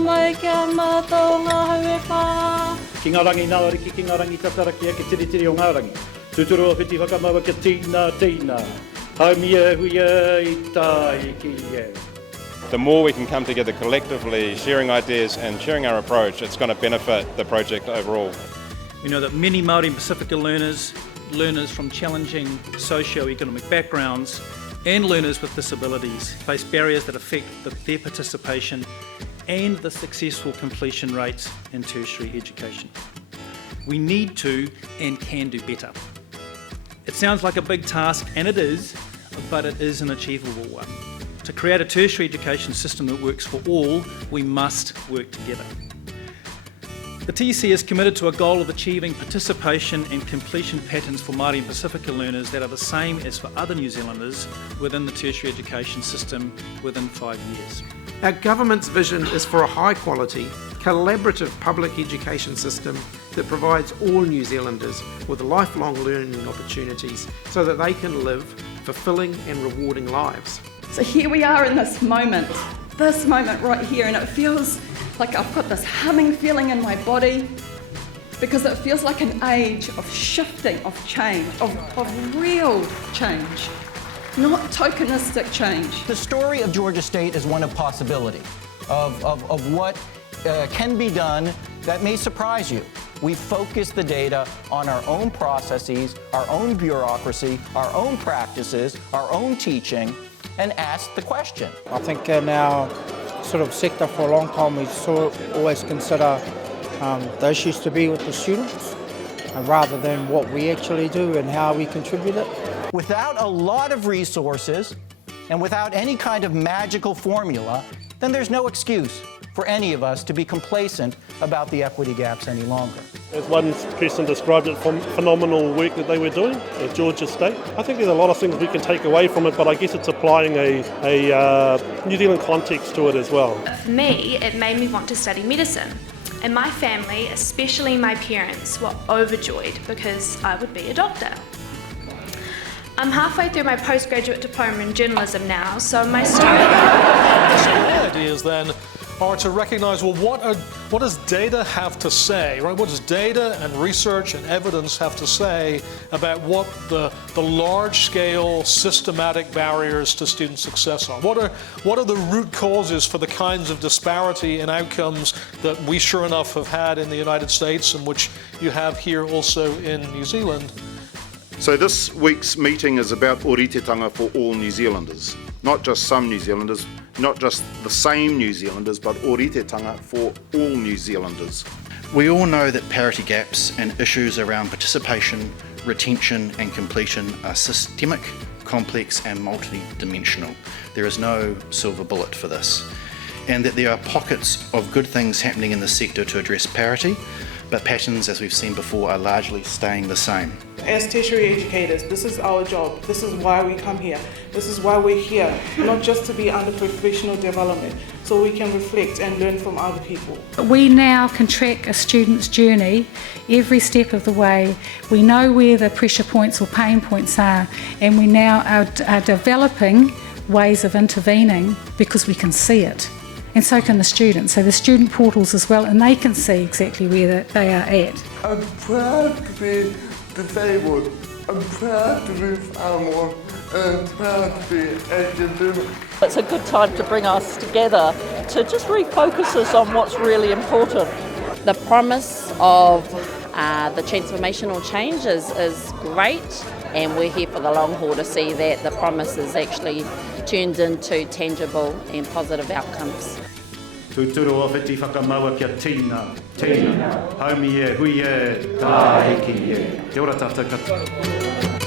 mai kia mātou ngā haue pā. Ki ngā rangi nā oriki, ki ngā rangi tataraki ke tiritiri o ngā rangi. Tuturu o whiti whakamaua kia tīna. Haumia huia I tai ki e. The more we can come together collectively, sharing ideas and sharing our approach, it's going to benefit the project overall. We know that many Māori and Pacifica learners from challenging socio-economic backgrounds and learners with disabilities face barriers that affect their participation and the successful completion rates in tertiary education. We need to and can do better. It sounds like a big task, and it is, but it is an achievable one. To create a tertiary education system that works for all, we must work together. The TEC is committed to a goal of achieving participation and completion patterns for Māori and Pacifica learners that are the same as for other New Zealanders within the tertiary education system within 5 years. Our government's vision is for a high-quality, collaborative public education system that provides all New Zealanders with lifelong learning opportunities so that they can live fulfilling and rewarding lives. So here we are in this moment right here, and it feels like I've got this humming feeling in my body because it feels like an age of shifting, of change, of real change, not tokenistic change. The story of Georgia State is one of possibility, of what can be done that may surprise you. We focus the data on our own processes, our own bureaucracy, our own practices, our own teaching, and ask the question. I think in our sort of sector for a long time we always consider the issues to be with the students rather than what we actually do and how we contribute it. Without a lot of resources and without any kind of magical formula, then there's no excuse for any of us to be complacent about the equity gaps any longer. As one person described it, phenomenal work that they were doing at Georgia State. I think there's a lot of things we can take away from it, but I guess it's applying a New Zealand context to it as well. For me, it made me want to study medicine. And my family, especially my parents, were overjoyed because I would be a doctor. I'm halfway through my postgraduate diploma in journalism now, so my story... The ideas then are to recognise, well, what does data have to say, right? What does data and research and evidence have to say about what the large-scale systematic barriers to student success are? What are the root causes for the kinds of disparity in outcomes that we sure enough have had in the United States and which you have here also in New Zealand? So this week's meeting is about Ōritetanga for all New Zealanders. Not just some New Zealanders, not just the same New Zealanders, but Ōritetanga for all New Zealanders. We all know that parity gaps and issues around participation, retention and completion are systemic, complex and multidimensional. There is no silver bullet for this. And that there are pockets of good things happening in the sector to address parity, but patterns, as we've seen before, are largely staying the same. As tertiary educators, this is our job. This is why we come here. This is why we're here, not just to be under professional development, so we can reflect and learn from other people. We now can track a student's journey every step of the way. We know where the pressure points or pain points are, and we now are developing ways of intervening because we can see it. And so can the students. So the student portals as well, and they can see exactly where they are at. I'm proud to be disabled. I'm proud to be found, and I'm proud to be academic. It's a good time to bring us together to just refocus us on what's really important. The promise of the transformational change is great, and we're here for the long haul to see that the promise is actually turned into tangible and positive outcomes. Tuturu o whiti whakamaua kia tīna. Haumi e, hui e, tā eki e. Te ora tātou katoa.